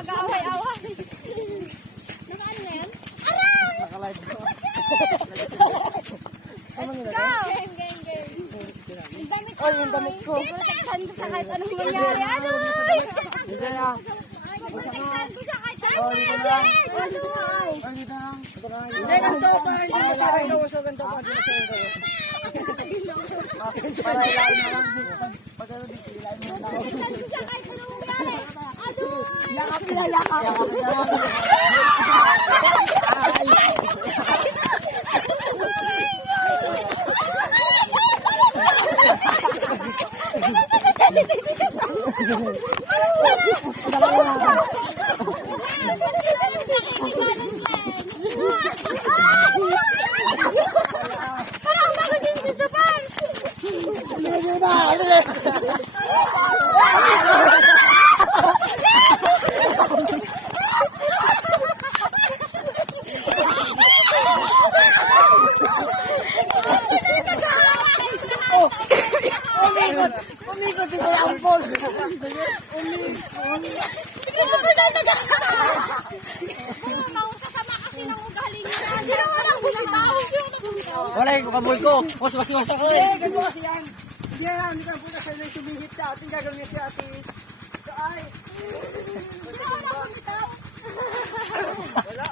mag-away-away. Nakaano na yan? Aray! Naka-live ko. Go! Game. Ay, yung damit ko. Protektahan ko sa kahit anong mangyari. Aray! Dito na. Protektahan ko sa kahit anong Oh, dito na. mangyari. Aray! Ay, dito na. Dito na. Hindi, ganito pa. Hindi na siya ganito. So, ganito pa. Hindi na siya ganito. Para ilalim na lang. Pag ano dito, ilalim na lang. Protektahan ko sa kahit anong mangyari. Aray! Yakap na yakap. Umikot dito ang ball. Wala yung kaboy ko. Mas ako eh. Eh, ganito kasi yan. Hindi yan. Hindi ka po kasi may sumihit sa ating gagawin niya si ate. So, ay. Wala.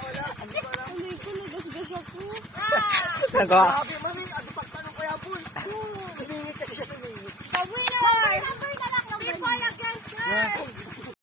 Uloy ko, nagasgas ako. Nagawa.